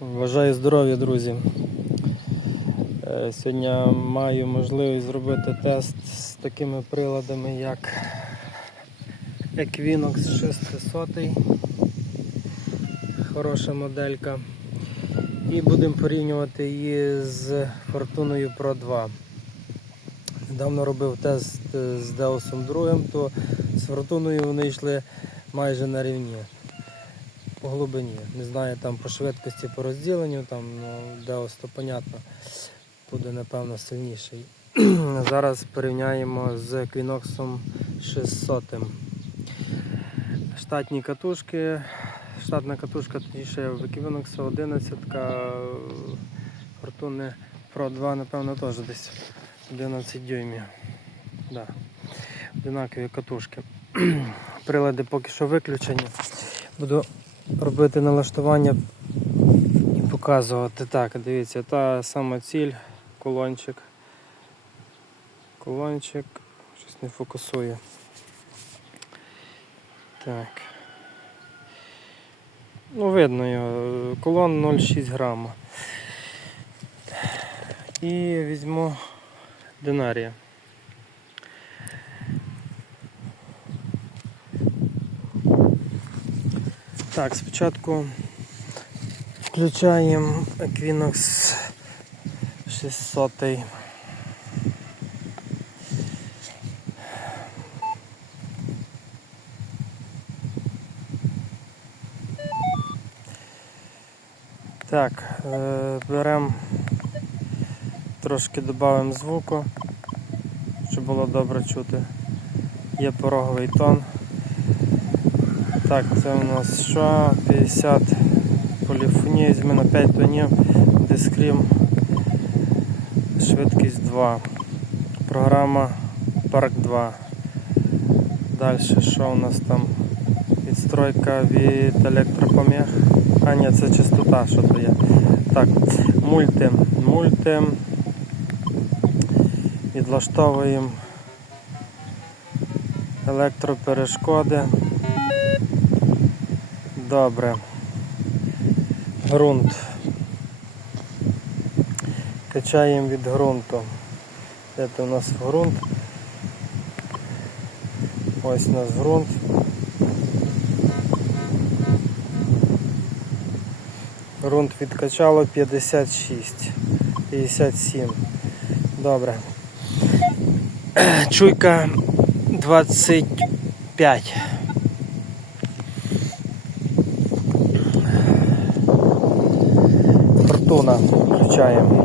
Бажаю здоров'я, друзі. Е, Сьогодні маю можливість зробити тест з такими приладами, як Equinox 600. Хороша моделька. І будемо порівнювати її з Fortuna Pro 2. Недавно робив тест е, з Deus 2, то з Fortuna вони йшли майже на рівні по глибині. Не знаю там по швидкості по розділенню, там ну, Деос то понятно, буде напевно сильніший. Зараз порівняємо з Equinox 600. Штатні катушки. Штатна катушка точніше в Equinox 11, Fortuna Pro 2, напевно, теж десь 11 дюймів. Да. Одинакові катушки. Прилади поки що виключені. Буду робити налаштування і показувати. Так, дивіться, та сама ціль, колончик. Колончик, щось не фокусує. Так. Ну, видно його, колон 0,6 грама. І візьму динарія. Так, спочатку включаємо Equinox 600. Так, е, беремо, трошки додаємо звуку, щоб було добре чути. Є пороговий тон. Так, це у нас що? 50 поліфонія, візьми на 5 тонів, дискрім, швидкість 2. Програма Park 2. Далі що у нас там? Відстройка від електропоміг. А, ні, це частота, що то є. Так, мульти. Мульти. Відлаштовуємо електроперешкоди. Добре. Грунт. Качаємо від ґрунту. Це у нас ґрунт? Ось у нас ґрунт. Грунт відкачало 56, 57. Добре. Чуйка 25. Фортуна включаємо.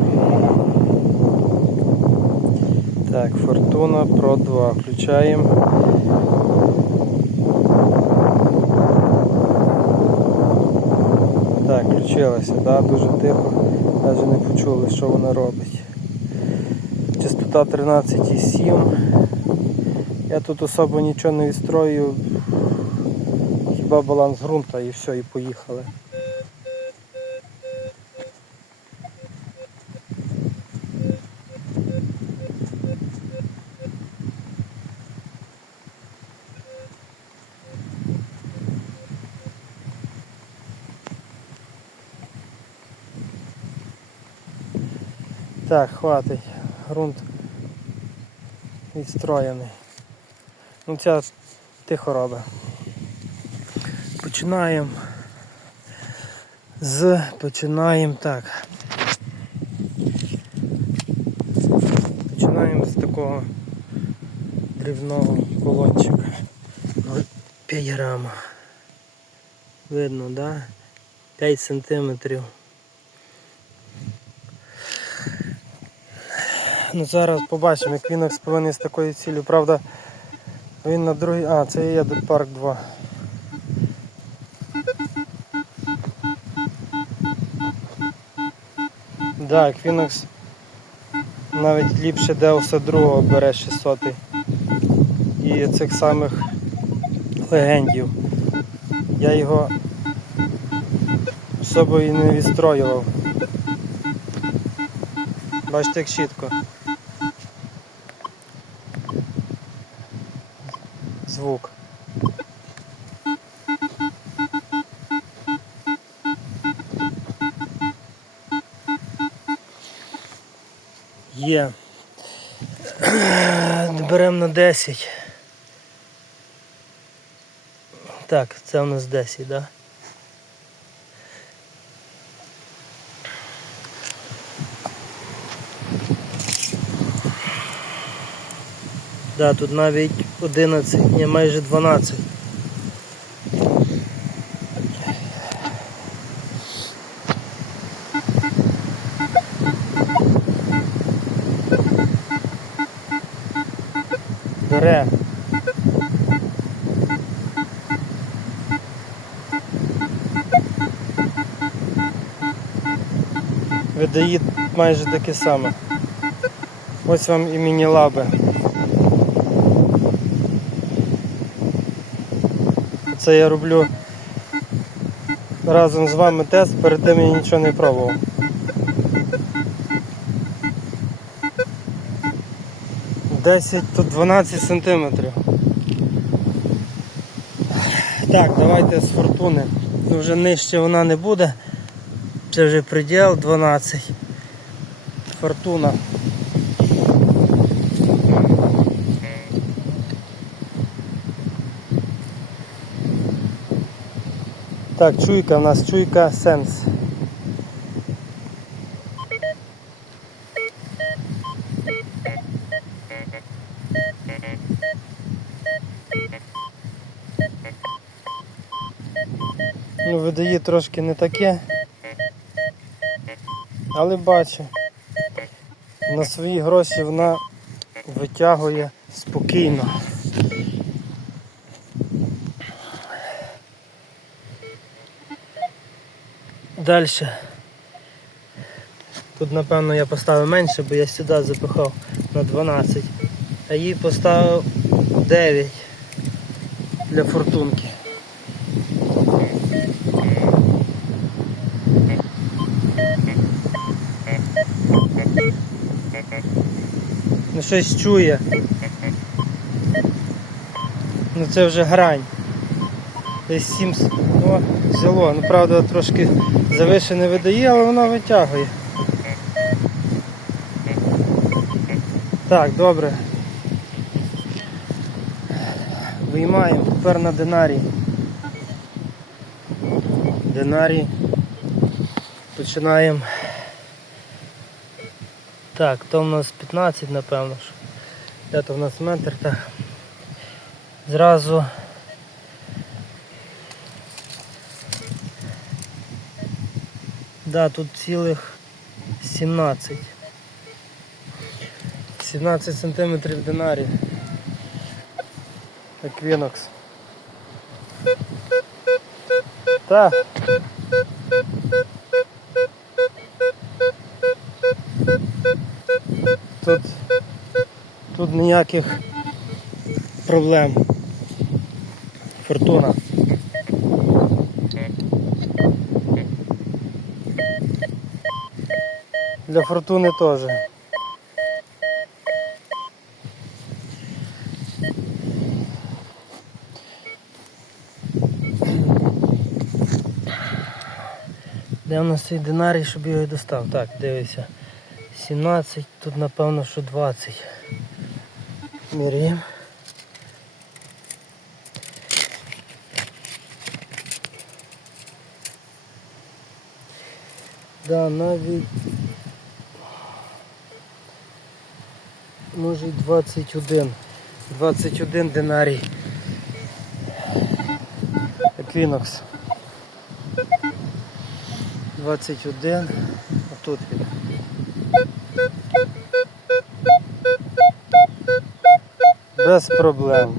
Так, Фортуна Pro 2 включаємо. Так, включилася, да, дуже тихо, навіть не почули, що вона робить. Частота 13,7. Я тут особо нічого не відстрою, хіба баланс ґрунта і все, і поїхали. Так, хватить. Грунт відстроєний. Ну ця тихо робить. Починаємо з починаємо так. Починаємо з такого дрібного колончика. 5 грама. Видно, да? 5 сантиметрів. Ну зараз побачимо, як він повинен з такою ціллю. Правда, він на другий... А, це є парк 2. Да, Equinox навіть ліпше Деуса 2 бере 600 і цих самих легендів. Я його собою не відстроював. Бачите, як чітко. звук. Є. Беремо на 10. Так, це у нас 10, так? Да? Да, тут навіть 11, ні, майже 12. Бере. Видає майже таке саме. Ось вам і міні-лаби. Це я роблю разом з вами тест, перед тим я нічого не пробував. Десять тут 12 сантиметрів. Так, давайте з фортуни. Ну, Вже нижче вона не буде. Це вже приділ 12. Фортуна. Так, чуйка, у нас чуйка Сенс. Ну, видає трошки не таке. Але бачу. На свої гроші вона витягує спокійно. Далі. Тут напевно я поставив менше, бо я сюди запихав на 12. А їй поставив 9 для фортунки. Ну щось чує. Ну це вже грань. Десь 7 О, взяло. Ну правда трошки завишене видає, але воно витягує. Так, добре. Виймаємо тепер на динарій. Динарій. Починаємо. Так, то в нас 15, напевно. Де то в нас метр, так. Зразу. Да, тут цілих 17. 17 сантиметрів динарій. Еквінокс. Так. Тут, тут ніяких проблем. Фортуна. Для фортуни теж. Де у нас цей динарій, щоб його і достав? Так, дивися. 17, тут напевно, що 20. Міряємо. Да, навіть може й 21. 21 динарій. Еквінокс. 21. А тут він. Без проблем.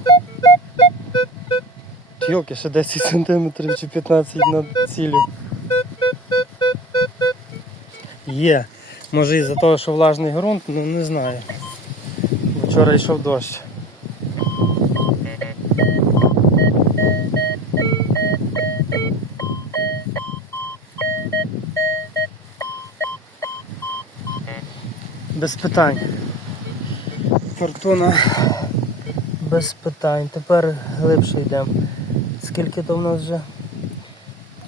Тілки ще 10 см чи 15 на цілю. Є. Може із-за того, що влажний ґрунт, ну не знаю. Вчора йшов дощ. Без питань. Фортуна без питань. Тепер глибше йдемо. Скільки то в нас вже?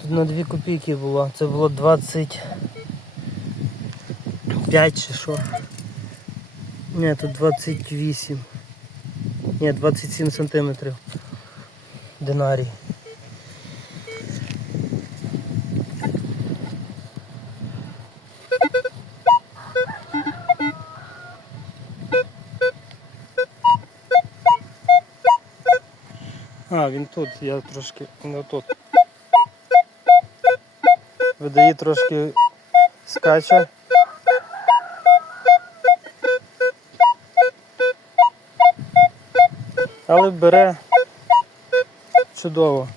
Тут на 2 копійки було. Це було 25 чи що. Ні, тут 28. Ні, 27 сантиметрів. Динарій. А, він тут, я трошки не тут. Видає трошки скаче. Але бере чудово.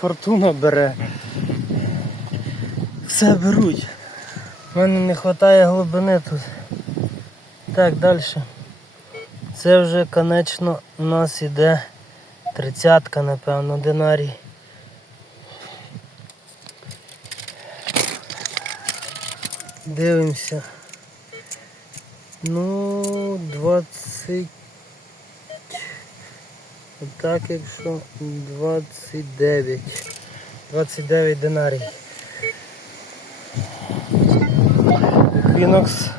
Фортуна бере. Все беруть. У мене не вистачає глибини тут. Так, далі. Це вже, конечно, у нас іде тридцятка, напевно, динарій. Дивимося. Ну, 20. Отак, якщо 29. 29 динарій. Equinox.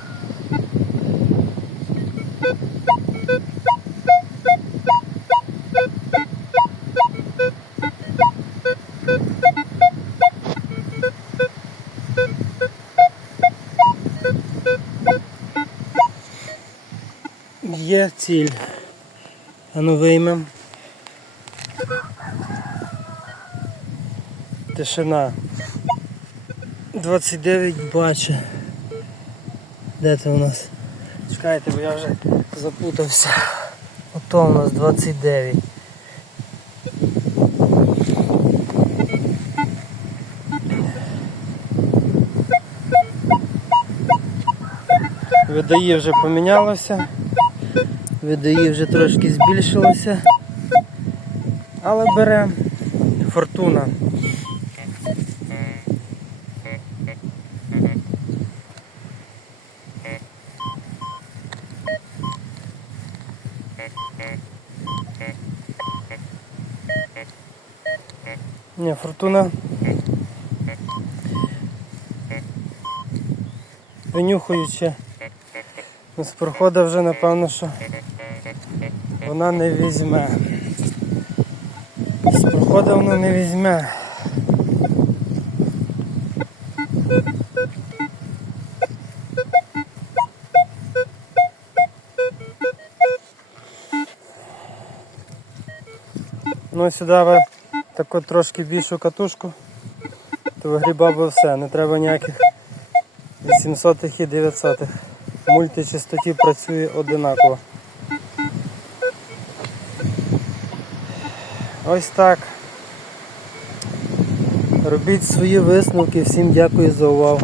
Ціль. А ну виймем. Тишина. 29 бачу. Де це у нас? Чекайте, бо я вже запутався. Ото у нас 29. Видає вже помінялося. Видає вже трошки збільшилося. Але бере фортуна. Ні, фортуна. Винюхуючи. З проходу вже напевно, що вона не візьме. З проходу вона не візьме. Ну сюди ви таку трошки більшу катушку, то вигрібав би все, не треба ніяких 800 і 900. В мультичастоті працює одинаково. Ось так. Робіть свої висновки. Всім дякую за увагу.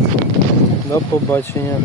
До побачення.